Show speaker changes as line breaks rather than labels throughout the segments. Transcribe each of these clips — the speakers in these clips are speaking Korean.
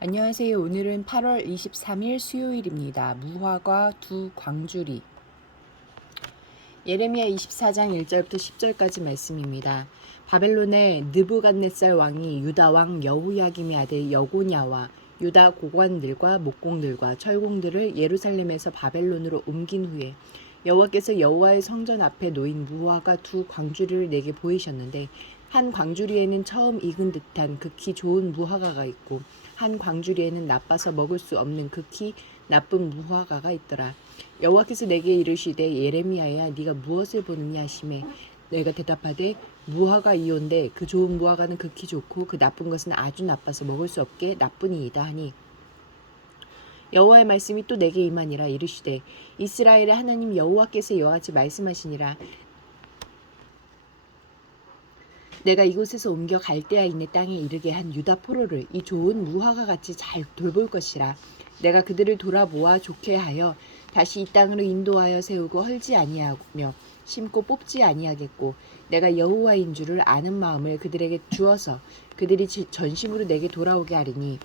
안녕하세요. 오늘은 8월 23일 수요일입니다. 무화과 두 광주리. 예레미야 24장 1절부터 10절까지 말씀입니다. 바벨론의 느부갓네살 왕이 유다 왕 여호야김의 아들 여고냐와 유다 고관들과 목공들과 철공들을 예루살렘에서 바벨론으로 옮긴 후에 여호와께서 여호와의 성전 앞에 놓인 무화과 두 광주리를 내게 보이셨는데 한 광주리에는 처음 익은 듯한 극히 좋은 무화과가 있고 한 광주리에는 나빠서 먹을 수 없는 극히 나쁜 무화과가 있더라. 여호와께서 내게 이르시되 예레미야야 네가 무엇을 보느냐 하심에 내가 대답하되 무화과 이온데 그 좋은 무화과는 극히 좋고 그 나쁜 것은 아주 나빠서 먹을 수 없게 나쁘니이다 하니 여호와의 말씀이 또 내게 임하니라 이르시되 이스라엘의 하나님 여호와께서 이와 같이 말씀하시니라 내가 이곳에서 옮겨 갈대아 있는 땅에 이르게 한 유다 포로를 이 좋은 무화과 같이 잘 돌볼 것이라. 내가 그들을 돌아보아 좋게 하여 다시 이 땅으로 인도하여 세우고 헐지 아니하며 심고 뽑지 아니하겠고 내가 여호와인 줄을 아는 마음을 그들에게 주어서 그들이 지- 전심으로 내게 돌아오게 하리니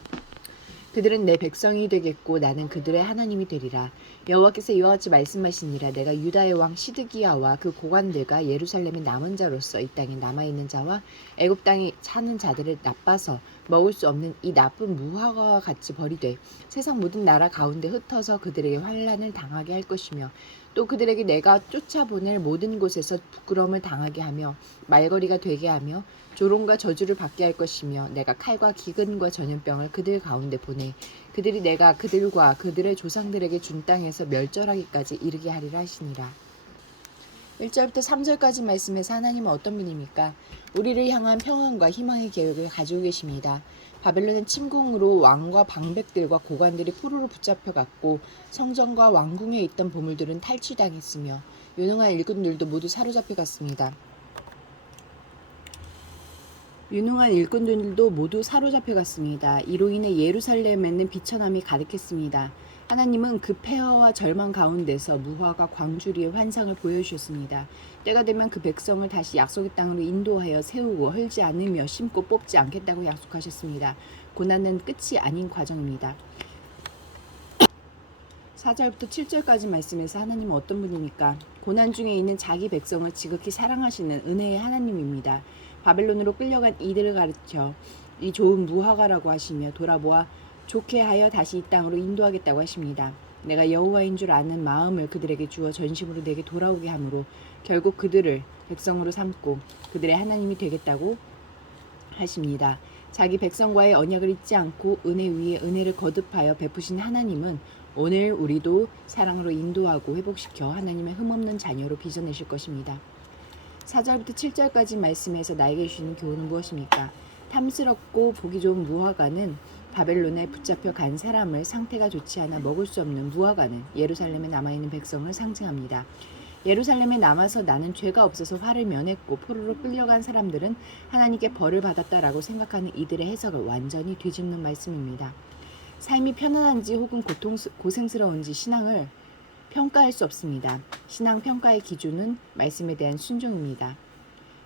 그들은 내 백성이 되겠고 나는 그들의 하나님이 되리라. 여호와께서 이와 같이 말씀하시니라 내가 유다의 왕 시드기야와 그 고관들과 예루살렘의 남은 자로서 이 땅에 남아 있는 자와 애굽 땅에 사는 자들을 나빠서 먹을 수 없는 이 나쁜 무화과와 같이 버리되 세상 모든 나라 가운데 흩어서 그들에게 환란을 당하게 할 것이며 또 그들에게 내가 쫓아보낼 모든 곳에서 부끄러움을 당하게 하며 말거리가 되게 하며 조롱과 저주를 받게 할 것이며 내가 칼과 기근과 전염병을 그들 가운데 보내 그들이 내가 그들과 그들의 조상들에게 준 땅에서 멸절하기까지 이르게 하리라 하시니라. 1절부터 3절까지 말씀에서 하나님은 어떤 분입니까? 우리를 향한 평안과 희망의 계획을 가지고 계십니다. 바벨론의 침공으로 왕과 방백들과 고관들이 포로로 붙잡혀갔고 성전과 왕궁에 있던 보물들은 탈취당했으며 유능한 일꾼들도 모두 사로잡혀갔습니다. 유능한 일꾼들도 모두 사로잡혀갔습니다. 이로 인해 예루살렘에는 비천함이 가득했습니다. 하나님은 그 폐허와 절망 가운데서 무화과 광주리의 환상을 보여주셨습니다. 때가 되면 그 백성을 다시 약속의 땅으로 인도하여 세우고 헐지 않으며 심고 뽑지 않겠다고 약속하셨습니다. 고난은 끝이 아닌 과정입니다. 4절부터 7절까지 말씀에서 하나님은 어떤 분입니까? 고난 중에 있는 자기 백성을 지극히 사랑하시는 은혜의 하나님입니다. 바벨론으로 끌려간 이들을 가르쳐 이 좋은 무화과라고 하시며 돌아보아 좋게 하여 다시 이 땅으로 인도하겠다고 하십니다. 내가 여호와인 줄 아는 마음을 그들에게 주어 전심으로 내게 돌아오게 하므로 결국 그들을 백성으로 삼고 그들의 하나님이 되겠다고 하십니다. 자기 백성과의 언약을 잊지 않고 은혜 위에 은혜를 거듭하여 베푸신 하나님은 오늘 우리도 사랑으로 인도하고 회복시켜 하나님의 흠없는 자녀로 빚어내실 것입니다. 4절부터 7절까지 말씀에서 나에게 주시는 교훈은 무엇입니까? 탐스럽고 보기 좋은 무화과는 바벨론에 붙잡혀 간 사람을 상태가 좋지 않아 먹을 수 없는 무화과는 예루살렘에 남아있는 백성을 상징합니다. 예루살렘에 남아서 나는 죄가 없어서 화를 면했고 포로로 끌려간 사람들은 하나님께 벌을 받았다라고 생각하는 이들의 해석을 완전히 뒤집는 말씀입니다. 삶이 편안한지 혹은 고통 고생스러운지 신앙을 평가할 수 없습니다. 신앙 평가의 기준은 말씀에 대한 순종입니다.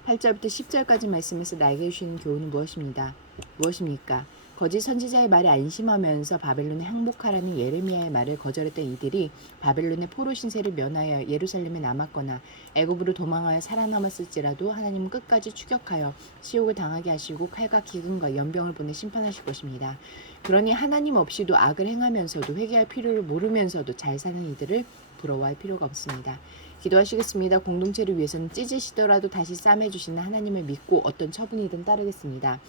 8절부터 10절까지 말씀에서 나에게 주시는 교훈은 무엇입니다. 무엇입니까? 거짓 선지자의 말에 안심하면서 바벨론에 항복하라는 예레미야의 말을 거절했던 이들이 바벨론의 포로 신세를 면하여 예루살렘에 남았거나 애굽으로 도망하여 살아남았을지라도 하나님은 끝까지 추격하여 시옥을 당하게 하시고 칼과 기근과 연병을 보내 심판하실 것입니다. 그러니 하나님 없이도 악을 행하면서도 회개할 필요를 모르면서도 잘 사는 이들을 부러워할 필요가 없습니다. 기도하시겠습니다. 공동체를 위해서는 찢으시더라도 다시 싸매주시는 하나님을 믿고 어떤 처분이든 따르겠습니다.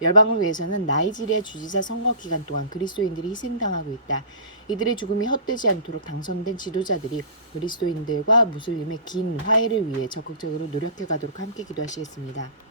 열방을 위해서는 나이지리아 주지사 선거 기간 동안 그리스도인들이 희생당하고 있다. 이들의 죽음이 헛되지 않도록 당선된 지도자들이 그리스도인들과 무슬림의 긴 화해를 위해 적극적으로 노력해 가도록 함께 기도하시겠습니다.